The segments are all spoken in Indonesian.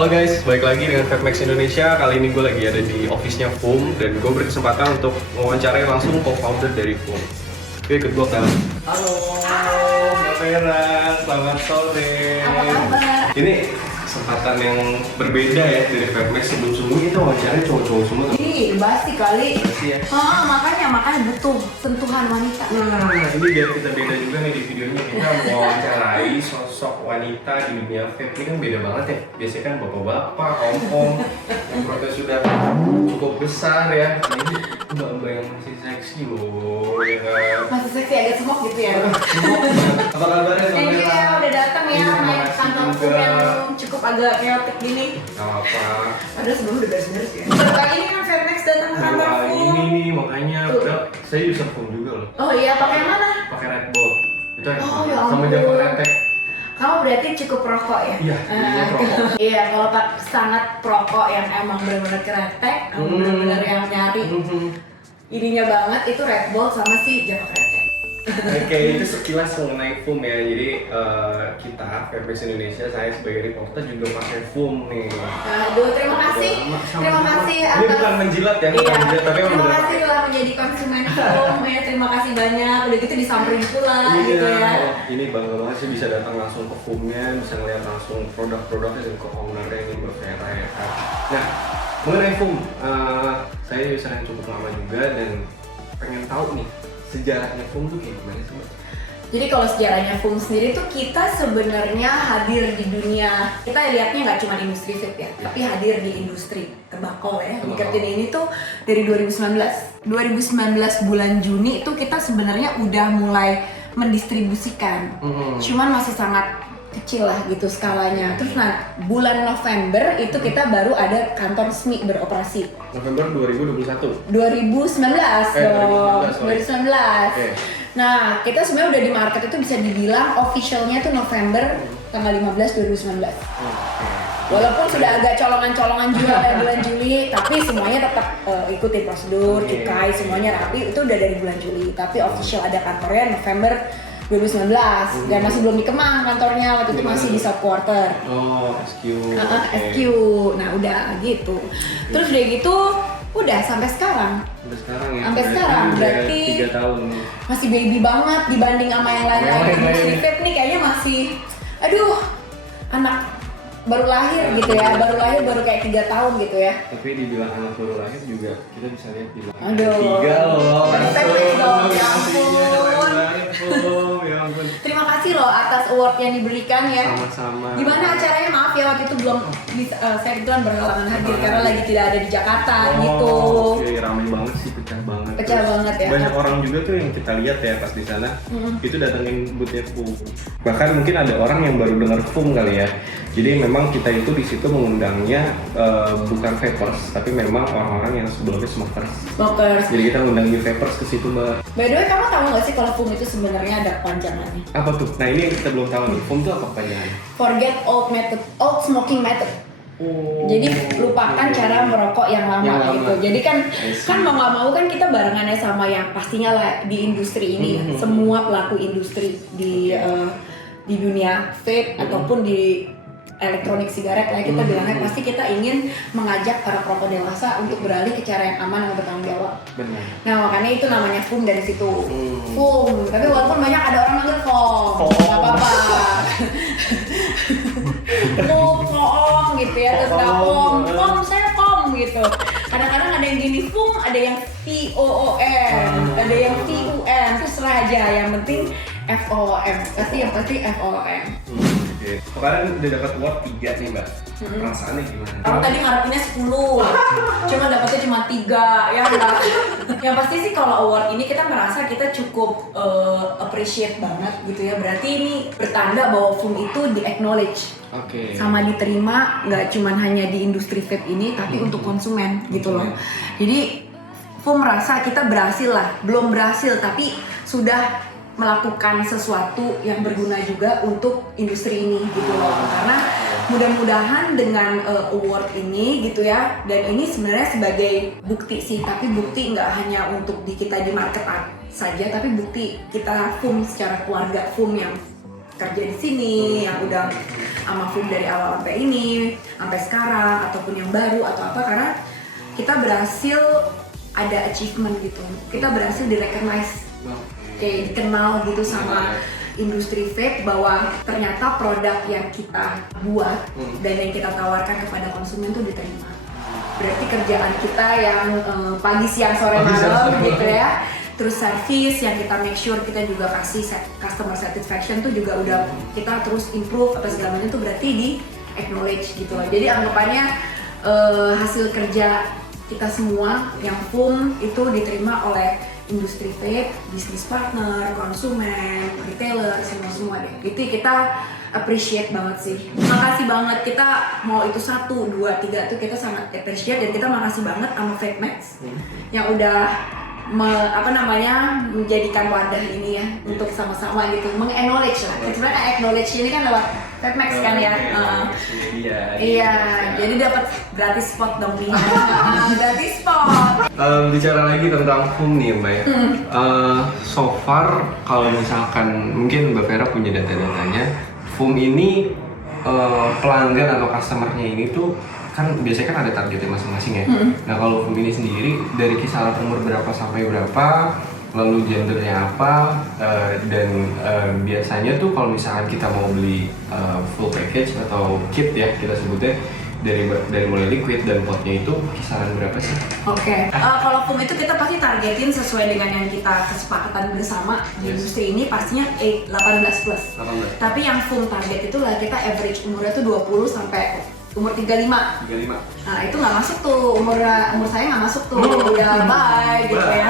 Halo guys, balik lagi dengan Vapmax Indonesia. Kali ini gue lagi ada di office-nya FUM dan gue berkesempatan untuk mewawancarai langsung co-founder dari FUM. Oke, ikut gue kan. Halo, Mbak Vera, selamat sore. Apa kabar? Ini kesempatan yang berbeda ya dari Vapmax. Sebelum-sebelumnya kita wawancarai cowok-cowok semua. Ih, basi kali. Basi ya? Makanya butuh sentuhan wanita. Nah, ini biar kita beda juga nih di videonya. Kita mewawancarai sosok wanita di dunia vape. Ini kan beda banget ya. Biasanya kan bapak-bapak, om-om yang protes sudah cukup besar ya. Nah, ini mbak-mbak yang masih seksi loh, ya kan? Masih seksi agak semok gitu ya. Apa kabarnya Mbak Thank you Mela? ya udah datang ya Iya, naik makasih kantor juga. FUM yang cukup agak chaotic gini. Gak apa. Padahal sebelum udah beres-beres ya. Kali ini kan Vapmax datang ke kantor Kali FUM. ini nih makanya, padahal saya user FUM juga loh. Oh iya, pakai yang mana? Pakai Red Bull. Itu yang Oh, ya sama ampun. Java Retek. Kamu berarti cukup perokok ya? Iya, jadinya perokok. Iya, kalau sangat perokok yang emang benar-benar keretek, benar-benar yang nyari ininya banget itu Red Bull sama si Java Kretek. Oke, itu sekilas mengenai FUM ya. Jadi kita Vapmax Indonesia, saya sebagai reporter juga pakai FUM nih. Aduh, terima kasih. Terima kasih Ini bukan menjilat ya, bukan menjilat, tapi terima benar. kasih telah menjadi konsumen FUM ya. Terima kasih banyak. Udah gitu disamperin pula gitu ya. Iya, ini bangga banget sih bisa datang langsung ke FUM-nya, bisa ngeliat langsung produk-produknya dan co-owner-nya ini Mbak Vera ya kan. Nah, mengenai FUM, saya user yang cukup lama juga dan pengen tahu nih sejarahnya FUM tuh kayak gimana sih Mbak? Jadi kalau sejarahnya FUM sendiri tuh kita sebenarnya hadir di dunia, kita lihatnya nggak cuma industri vape ya, tapi hadir di industri tembakau ya. Diketin ini tuh dari 2019 bulan Juni itu kita sebenarnya udah mulai mendistribusikan. Cuman masih sangat kecil lah gitu skalanya. Terus bulan November itu kita baru ada kantor resmi beroperasi. November 2021. 2019 dong. 2019. Oke. Nah, kita sebenarnya udah di market itu bisa dibilang officialnya tuh November tanggal 15 2019. Walaupun sudah agak colongan-colongan juga dari bulan Juli, tapi semuanya tetap ikutin prosedur, cukai, semuanya rapi. Itu udah dari bulan Juli, tapi official ada kantornya November 2019 dan masih belum di Kemang kantornya, waktu itu masih di South Quarter. Oh, SQ. SQ. Nah, udah gitu. Terus udah gitu udah sampai sekarang. Sampai sekarang ya. Sampai sekarang, berarti 3 tahun nih. masih baby banget dibanding sama yang lain-lain. Industri vape nih kayaknya masih aduh, anak baru lahir gitu ya, baru kayak 3 tahun gitu ya. Tapi dibilang anak baru lahir juga kita bisa lihat di belakang. Aduh. 3 loh. Vapmax dong, ya Langsung. ampun. Ya ampun. Terima kasih loh atas award yang diberikan ya. Sama-sama. Gimana acaranya? Maaf ya waktu itu belum bisa, saya kebetulan berhalangan hadir karena lagi tidak ada di Jakarta gitu. Oke, ramai banget sih, pecah banget. Pecah Terus banget ya. Banyak orang juga tuh yang kita lihat ya pas di sana, itu datengin boothnya FUM. Bahkan mungkin ada orang yang baru dengar FUM kali ya. Jadi memang kita itu di situ mengundangnya bukan vapers, tapi memang orang-orang yang sebelumnya smokers. Jadi kita ngundang new vapers ke situ Mbak. By the way, kamu tahu nggak sih kalau FUM itu sebenarnya ada panjangannya? Apa tuh? Nah ini yang kita belum tahu nih. FUM tuh apa panjangannya? Forget old smoking method. Jadi lupakan cara merokok yang lama, Yang lama. gitu. Jadi kan I see. mau nggak mau kan kita barengannya sama yang pastinya lah di industri ini ya. Semua pelaku industri di dunia vape ataupun di elektronik sigaret lah kita bilangnya pasti kita ingin mengajak para perokok dewasa untuk beralih ke cara yang aman dan bertanggung jawab. Benar. Nah makanya itu namanya FUM dari situ. FUM, tapi walaupun banyak ada orang manggil FOM, nggak apa-apa. FOM gitu ya, terus nggak FOM, saya FOM gitu. Kadang-kadang ada yang gini FUM, ada yang FOOM, ada yang FUM, terserah aja. Yang penting FOM, yang pasti FOM. Oke. Kemarin udah dapat award 3 nih Mbak. Perasaannya gimana? Kamu tadi ngarepinnya 10, cuma dapetnya cuma 3, ya enggak? Yang pasti sih kalau award ini kita merasa kita cukup appreciate banget gitu ya. Berarti ini bertanda bahwa FUM itu di-acknowledge Oke. sama diterima, nggak cuma hanya di industri vape ini, tapi untuk konsumen gitu loh. Jadi FUM merasa kita berhasil lah, belum berhasil tapi sudah melakukan sesuatu yang berguna juga untuk industri ini gitu loh. Karena mudah-mudahan dengan award ini gitu ya, dan ini sebenarnya sebagai bukti sih, tapi bukti nggak hanya untuk kita di market saja, tapi bukti kita FUM secara keluarga, FUM yang kerja di sini, yang udah sama foam dari awal sampai ini, sampai sekarang, ataupun yang baru atau apa, karena kita berhasil ada achievement gitu, kita berhasil di-recognize, kayak dikenal gitu sama industri vape bahwa ternyata produk yang kita buat dan yang kita tawarkan kepada konsumen tuh diterima. Berarti kerjaan kita yang pagi, siang, sore, malam gitu ya. Terus service yang kita make sure kita juga kasih customer satisfaction tuh juga udah kita terus improve apa segala macam tuh berarti di acknowledge gitu. Jadi anggapannya hasil kerja kita semua yang foam itu diterima oleh industri vape, bisnis partner, konsumen, retailer, semua deh. Itu kita appreciate banget sih. Makasih banget, kita mau itu 1, 2, 3 tuh kita sangat appreciate, dan kita makasih banget sama Vape Max yang udah menjadikan wadah ini ya untuk sama-sama gitu, meng-acknowledge lah. Sebenarnya acknowledge ini kan lewat Vape Max kan ya. Iya, jadi dapat gratis spot dong nih. Gratis spot. Bicara lagi tentang foam nih Mbak ya. So far kalau misalkan mungkin Mbak Vera punya data-datanya, foam ini pelanggan atau customernya ini tuh kan biasanya kan ada targetnya masing-masing ya. Nah kalau foam ini sendiri dari kisaran umur berapa sampai berapa, lalu gendernya apa, dan biasanya tuh kalau misalkan kita mau beli full package atau kit ya kita sebutnya, dari mulai liquid dan potnya itu kisaran berapa sih? Oke. Kalau foam itu kita pasti targetin sesuai dengan yang kita kesepakatan bersama di industri ini, pastinya 18 plus. 18. Tapi yang foam target itu lah kita average umurnya tuh 20 sampai umur 35. Nah itu nggak masuk tuh, umur saya nggak masuk tuh, udah bye gitu ya.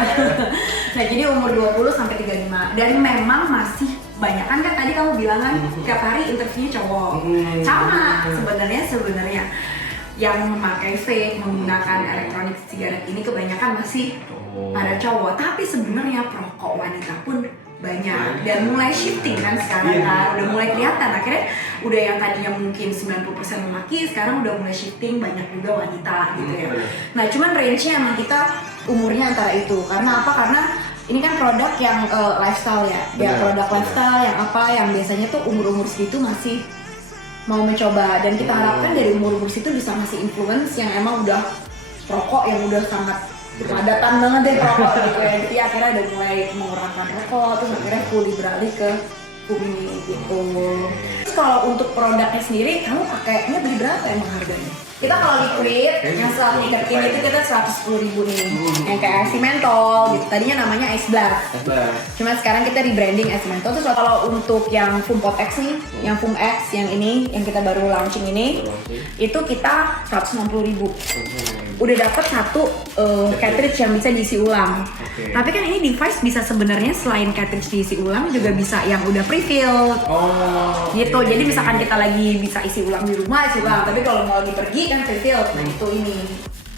Nah jadi umur 20 sampai 35, dan memang masih banyak kan tadi kamu bilang kan tiap hari interviewnya cowok. Sama sebenarnya yang memakai vape, menggunakan elektronik sigaret ini kebanyakan masih ada cowok, tapi sebenarnya perokok wanita pun banyak, dan mulai shifting kan sekarang kan, udah mulai kelihatan akhirnya udah yang tadinya mungkin 90% laki, sekarang udah mulai shifting banyak juga wanita gitu ya. Nah cuman range-nya emang kita umurnya antara itu, karena apa? Karena ini kan produk yang lifestyle ya, produk lifestyle yang apa, yang biasanya tuh umur-umur segitu masih mau mencoba, dan kita harapkan dari umur-umur situ bisa ngasih influence yang emang udah rokok yang udah sangat padatan banget deh rokok gitu ya. Jadi akhirnya udah mulai mengurangkan rokok, terus akhirnya fully beralih ke foam ini gitu. Terus kalau untuk produknya sendiri, kamu pakainya beli berapa emang harganya? Kita kalau liquid yang saat niketin itu kita 110.000 nih, yang kayak Ice Menthol gitu. Tadinya namanya Ice Blast. Cuma sekarang kita rebranding Ice Menthol. Terus kalau untuk yang Foam Pot X nih, yang Foam X yang ini, yang kita baru launching ini, itu kita 160.000. Udah dapat satu cartridge yang bisa diisi ulang. Tapi kan ini device bisa sebenarnya selain cartridge diisi ulang juga bisa yang udah pre-filled. Gitu. Jadi misalkan kita lagi bisa isi ulang di rumah, isi ulang. Tapi kalau mau lagi pergi kan pre-filled. Nah itu ini.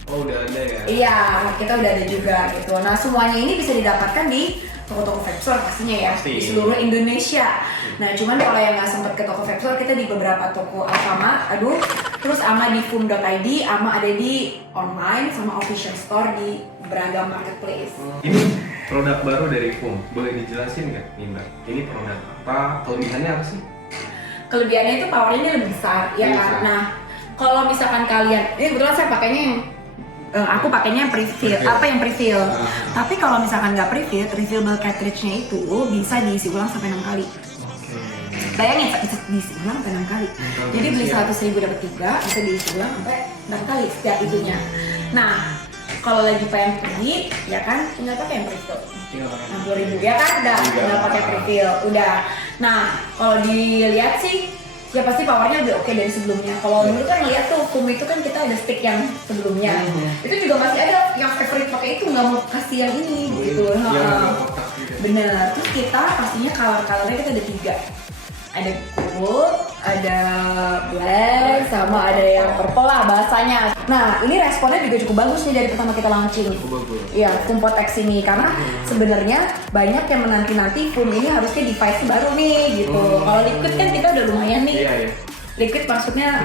Udah ada ya? Iya, kita udah ada juga gitu. Nah semuanya ini bisa didapatkan di toko-toko vape store pastinya ya, di seluruh Indonesia. Nah cuman kalau yang nggak sempet ke toko vape store, kita di beberapa toko Alfamart, terus ama di foam.id, ama ada di online sama official store di beragam marketplace. Ini produk baru dari foam, boleh dijelasin nggak nih Mbak? Ini produk apa? Kelebihannya apa sih? Kelebihannya itu powernya ini lebih besar, ya kan? Nah kalau misalkan kalian, ini kebetulan saya pakainya yang aku pakainya yang pre-fill, yang pre-fill. Tapi kalau misalkan nggak pre-fill, refillable cartridge-nya itu bisa diisi ulang sampai 6 kali. Bayangin, bisa diisi ulang sampai 6 kali. Jadi beli 100.000 dapat 3, bisa diisi ulang sampai 6 kali setiap itunya. Nah, kalau lagi pengen pergi, ya kan, tinggal pakai yang pre-fill. 60.000 ya kan, tinggal pakai pre-fill, udah. Nah, kalau dilihat sih, ya pasti powernya lebih oke dari sebelumnya. Kalau dulu kan ngeliat tuh foam itu kan kita ada stick yang sebelumnya, itu juga masih ada yang favorite pakai itu, nggak mau kasih yang ini gitu. Bener. Terus kita pastinya color-colornya kita ada 3. Ada gold, ada black, sama ada yang purple lah bahasanya. Nah ini responnya juga cukup bagus nih dari pertama kita launching. Iya, Foam Pot X ini, karena sebenarnya banyak yang menanti-nanti foam ini harusnya device baru nih gitu. Kalau liquid kan kita udah lumayan nih. Liquid maksudnya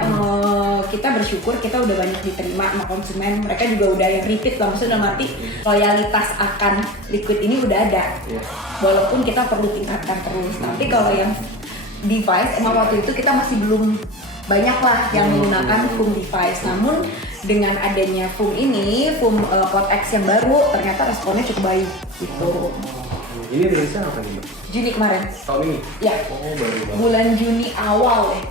kita bersyukur kita udah banyak diterima sama konsumen. Mereka juga udah yang repeat lah, maksudnya udah mati loyalitas akan liquid ini udah ada. Walaupun kita perlu tingkatkan terus. Tapi kalau yang device, emang waktu itu kita masih belum banyak lah yang menggunakan foam device. Namun dengan adanya foam ini, foam Pod X yang baru, ternyata responnya cukup baik gitu. Ini rilisnya apa nih, Mbak? Juni kemarin. Tahun ini? Ya. Oh, baru banget. Bulan Juni awal ya.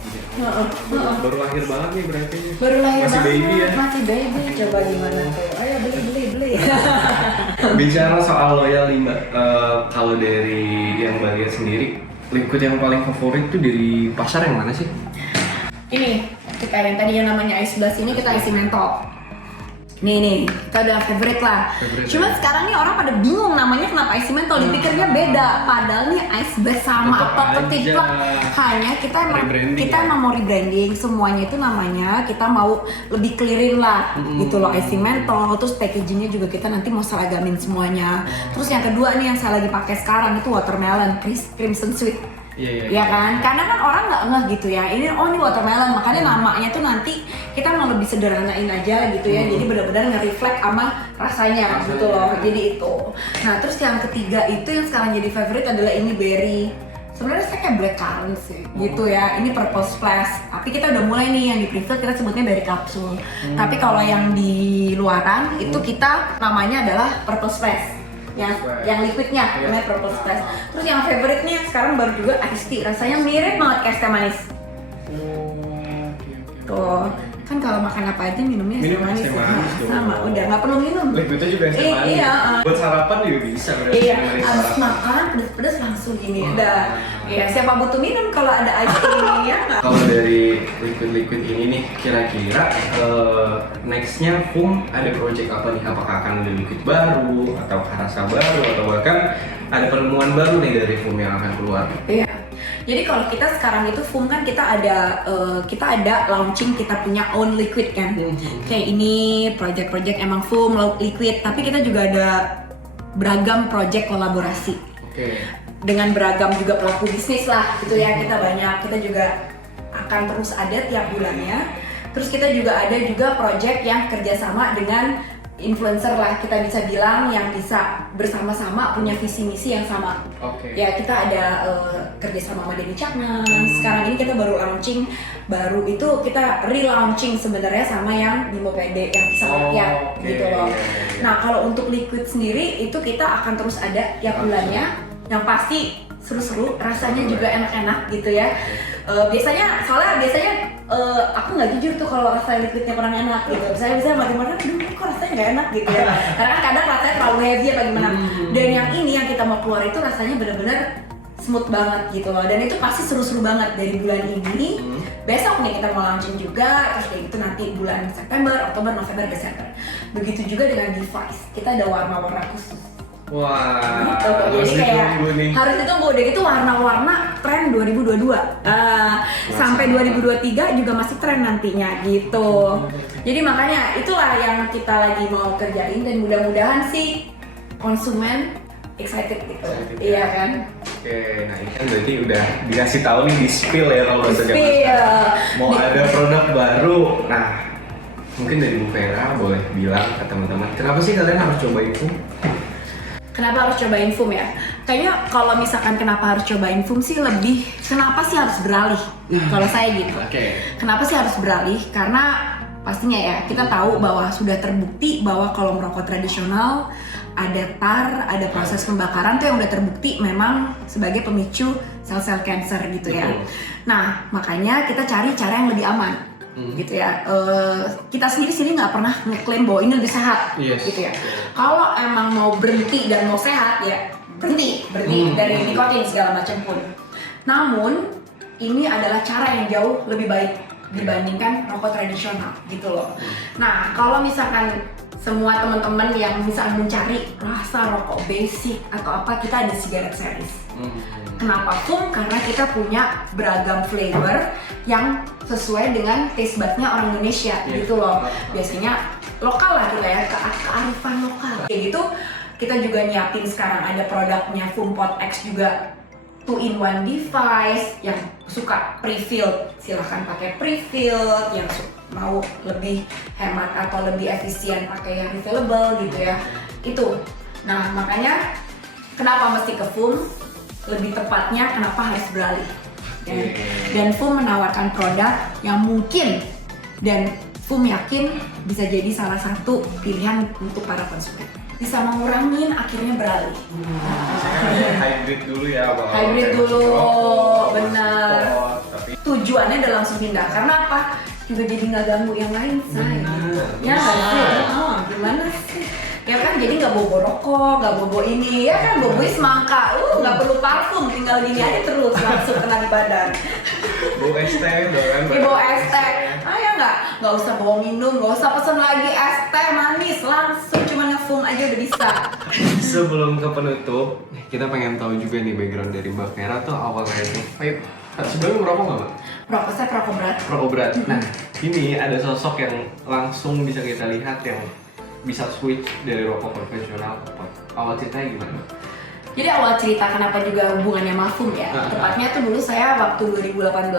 Baru lahir banget nih berarti. Baru lahir Masih banget. baby ya? Masih baby. Coba gimana tuh? Ayo beli. Bicara soal loyal nih, Mbak, kalau dari yang Mbak lihat sendiri, liquid yang paling favorit tuh dari pasar yang mana sih? Ini, kayak yang tadi yang namanya Ice Blast ini kita isi mentol. Nih, kita udah favorite lah. Cuman sekarang nih orang pada bingung namanya kenapa Ice Mentol, dipikirnya beda. Padahal nih Ice Blast sama apa ketiplek. Hanya kita emang mau rebranding semuanya itu namanya kita mau lebih clearin lah gitu loh Ice Mentol. Terus packagingnya juga kita nanti mau seragamin semuanya. Terus yang kedua nih yang saya lagi pakai sekarang itu watermelon crimson sweet. Iya kan? Karena kan orang nggak ngeh gitu ya. Ini watermelon, makanya namanya tuh nanti kita mau lebih sederhanain aja gitu ya. Jadi benar-benar nge-reflect sama rasanya gitu loh. Jadi itu. Nah, terus yang ketiga itu yang sekarang jadi favorite adalah ini berry. Sebenarnya saya kayak blackcurrant sih, gitu ya. Ini purple splash. Tapi kita udah mulai nih yang di prefill kita sebutnya berry capsule. Tapi kalau yang di luaran itu kita namanya adalah purple splash. Yang liquidnya namanya purple splash. Terus yang favorite-nya sekarang baru juga iced tea, rasanya mirip banget kayak es teh manis. Tuh, kan kalau makan apa aja minumnya es teh manis sama, udah nggak perlu minum. Liquidnya juga es teh manis. Iya. Buat sarapan juga bisa berarti. Iya, abis makan pedes-pedes langsung gini udah. Iya, siapa butuh minum kalau ada iced tea ya nggak? Kalau dari liquid ini nih, kira-kira nextnya Foam ada project apa nih? Apakah akan ada liquid baru atau rasa baru atau bahkan ada penemuan baru nih dari Foam yang akan keluar? Iya. Jadi kalau kita sekarang itu Foam kan kita ada launching kita punya own liquid kan. Kayak ini project-project emang Foam liquid, tapi kita juga ada beragam project kolaborasi. Dengan beragam juga pelaku bisnis lah gitu ya, kita juga akan terus ada tiap bulannya. Terus kita juga ada juga project yang kerjasama dengan influencer lah, kita bisa bilang yang bisa bersama-sama punya visi misi yang sama. Ya kita ada kerjasama sama Denny Caknan. Sekarang ini kita baru launching, itu kita relaunching sebenarnya sama yang Bimo PD yang bisa rakyat gitu loh. Nah kalau untuk liquid sendiri itu kita akan terus ada tiap bulannya. Yang pasti seru-seru, rasanya juga enak-enak gitu ya. Biasanya aku nggak jujur tuh kalau rasa liquidnya kurang enak gitu. Saya bisa makin-makin, kok rasanya nggak enak gitu ya. Karena kan kadang rasanya terlalu heavy apa gimana. Dan yang ini yang kita mau keluar itu rasanya benar-benar smooth banget gitu loh. Dan itu pasti seru-seru banget dari bulan ini. Besok nih kita mau launching juga, terus kayak gitu nanti bulan September, Oktober, November, Desember. Begitu juga dengan device, kita ada warna-warna khusus. Wah, gitu. Jadi kayak harus ditunggu deh, itu warna-warna tren 2022 sampai 2023 juga masih tren nantinya gitu. Jadi makanya itulah yang kita lagi mau kerjain dan mudah-mudahan sih konsumen excited gitu. Iya kan? Oke, nah ini kan berarti udah dikasih tahu nih di spill ya kalau bahasa Jawa. Mau ada produk baru. Nah, mungkin dari Bu Vera boleh bilang ke teman-teman, kenapa sih kalian harus coba itu? Kenapa harus cobain Foam ya? Kayaknya kalau misalkan kenapa harus cobain Foam sih lebih kenapa sih harus beralih? Kalau saya gitu. Kenapa sih harus beralih? Karena pastinya ya kita tahu bahwa sudah terbukti bahwa kalau merokok tradisional ada tar, ada proses pembakaran tuh yang udah terbukti memang sebagai pemicu sel-sel kanker gitu ya. Nah makanya kita cari cara yang lebih aman. Gitu ya, kita sendiri nggak pernah ngeklaim bahwa ini lebih sehat, gitu ya. Kalau emang mau berhenti dan mau sehat ya berhenti dari nikotin segala macam pun. Namun ini adalah cara yang jauh lebih baik dibandingkan rokok tradisional, gitu loh. Nah kalau misalkan semua teman-teman yang misalnya mencari rasa rokok basic atau apa, kita ada cigarette series. Kenapa Foam? Karena kita punya beragam flavor yang sesuai dengan taste budnya orang Indonesia gitu loh. Biasanya lokal lah kita ya, kearifan lokal. Kayak gitu, kita juga nyiapin sekarang ada produknya Foam Pod X juga 2-in-1 device. Yang suka pre-filled silahkan pakai pre-filled, yang mau lebih hemat atau lebih efisien pakai yang refillable gitu ya. Itu. Nah makanya kenapa mesti ke Foam? Lebih tepatnya kenapa harus beralih Dan FUM menawarkan produk yang mungkin dan FUM yakin bisa jadi salah satu pilihan untuk para konsumen. Bisa mengurangin, akhirnya beralih. Hybrid dulu ya, Bang. Hybrid dulu, Rokok, benar. Tapi Tujuannya udah langsung pindah, karena apa? Juga jadi nggak ganggu yang lain, say. Ya nggak sih? Gimana sih? Ya kan, jadi nggak bobo rokok, nggak bobo ini, ya kan bobo semangka, nggak perlu parfum, tinggal gini aja terus langsung kena di badan. bawa es teh, kan? Ya bawa es teh, ya nggak usah bawa minum, nggak usah pesen lagi es teh manis, langsung cuma nge-foam aja udah bisa. Sebelum ke penutup, kita pengen tahu juga nih background dari Mbak Vera tuh awalnya nih. Sebelum merokok nggak, Mbak? Rokok saya perokok berat. Perokok berat. Nah, ini ada sosok yang langsung bisa kita lihat yang bisa switch dari rokok konvensional ke pot. Awal ceritanya gimana? Jadi awal cerita kenapa juga hubungannya sama FUM ya. Tepatnya tuh dulu saya waktu 2018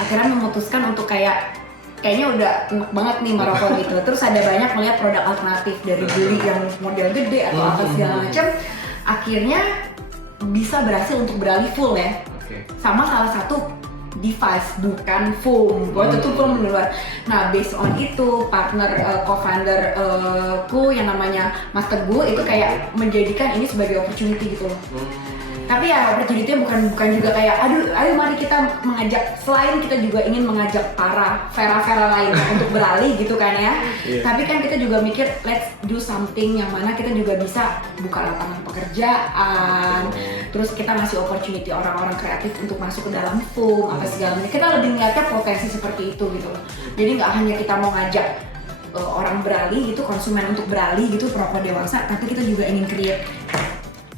akhirnya memutuskan untuk kayaknya udah enak banget nih merokok gitu. Terus ada banyak melihat produk alternatif dari beli yang model gede atau apa segala macam. Akhirnya bisa berhasil untuk beralih full ya. Sama salah satu device, bukan foam. Waktu itu foam keluar. Nah, based on itu, partner co-founder ku yang namanya Mas Teguh itu kayak menjadikan ini sebagai opportunity gitu loh. Tapi ya opportunity-nya bukan juga kayak ayo mari kita mengajak, selain kita juga ingin mengajak para Vera lain untuk beralih gitu kan ya. Tapi kan kita juga mikir let's do something yang mana kita juga bisa buka lapangan pekerjaan. Terus kita ngasih opportunity orang-orang kreatif untuk masuk ke dalam foam apa segala macam. Kita lebih ngeliatnya potensi seperti itu gitu loh. Jadi nggak hanya kita mau ngajak orang beralih gitu, konsumen untuk beralih gitu, perokok dewasa, tapi kita juga ingin create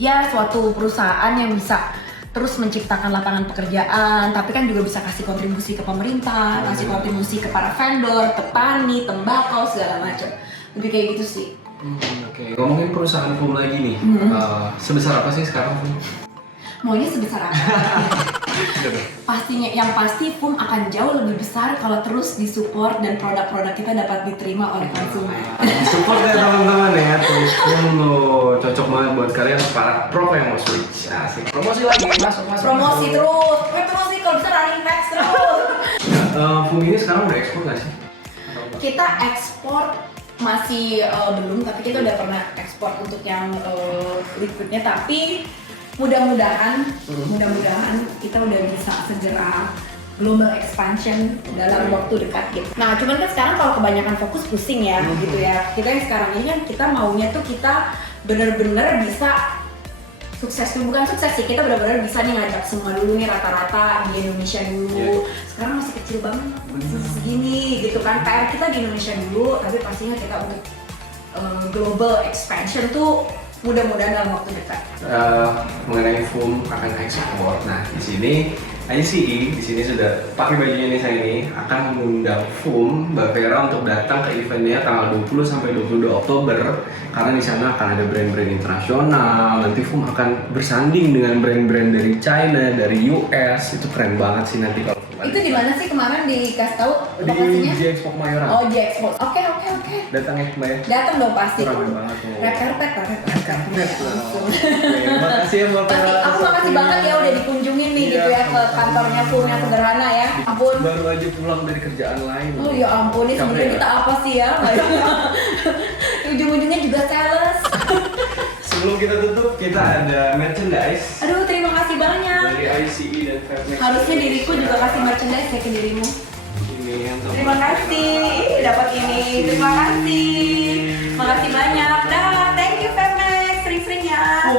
ya suatu perusahaan yang bisa terus menciptakan lapangan pekerjaan, tapi kan juga bisa kasih kontribusi ke pemerintah, kasih kontribusi ke para vendor, petani, tembakau segala macam. Lebih kayak gitu sih. Ngomongin perusahaan foam lagi nih, sebesar apa sih sekarang foam? Maunya sebesar apa? Pastinya, yang pasti FUM akan jauh lebih besar kalau terus disupport dan produk-produk kita dapat diterima oleh konsumen. Support ya teman-teman ya, terus FUM lo cocok banget buat kalian para pro yang mau switch. Asik. Promosi lagi, masuk. Promosi terus sih kalau bisa running max terus. FUM ini sekarang udah ekspor nggak sih? Kita ekspor masih belum, tapi kita udah pernah ekspor untuk yang liquidnya, tapi mudah-mudahan kita udah bisa segera global expansion dalam waktu dekat gitu. Nah, cuman kan sekarang kalau kebanyakan fokus pusing ya, gitu ya. Kita yang sekarang ini kan kita maunya tuh kita bener-bener bisa sukses tuh, bukan sukses sih, kita benar-benar bisa nih ngajak semua dulu nih rata-rata di Indonesia dulu. Sekarang masih kecil banget, masih segini gitu kan. PR kita di Indonesia dulu, tapi pastinya kita untuk global expansion tuh mudah-mudahan dalam waktu dekat. Mengenai FUM akan ekspor. Nah, di sini ICE di sini sudah pakai bajunya nih, saya ini akan mengundang FUM Mbak Vera untuk datang ke eventnya tanggal 20 sampai 22 Oktober, karena di sana akan ada brand-brand internasional. Nanti FUM akan bersanding dengan brand-brand dari China, dari US. Itu keren banget sih nanti kalau itu di mana sih kemarin dikasih tahu di lokasinya? J-Expo Kemayoran. Oh, J-Expo. Oke. Datang ya, Mbak ya. Datang dong pasti. Ramai banget tuh. Red carpet. Langsung. Makasih ya Mbak Vera. Aku makasih banget ya udah dikunjungin nih gitu ya ke kantornya FUM yang sederhana ya. Ampun. Baru aja pulang dari kerjaan lain. Oh ya ampun, ini sebenarnya kita apa sih ya? Ujung-ujungnya juga sales. Sebelum kita tutup, kita ada merchandise. Aduh, terima kasih banyak. Dari ICE dan Fairmax. Harusnya diriku juga kasih merchandise ya ke dirimu. Ini yang Terima kasih, dapat ini. Terima kasih. Makasih banyak. Dah, thank you Fairmax. Sering-sering ya.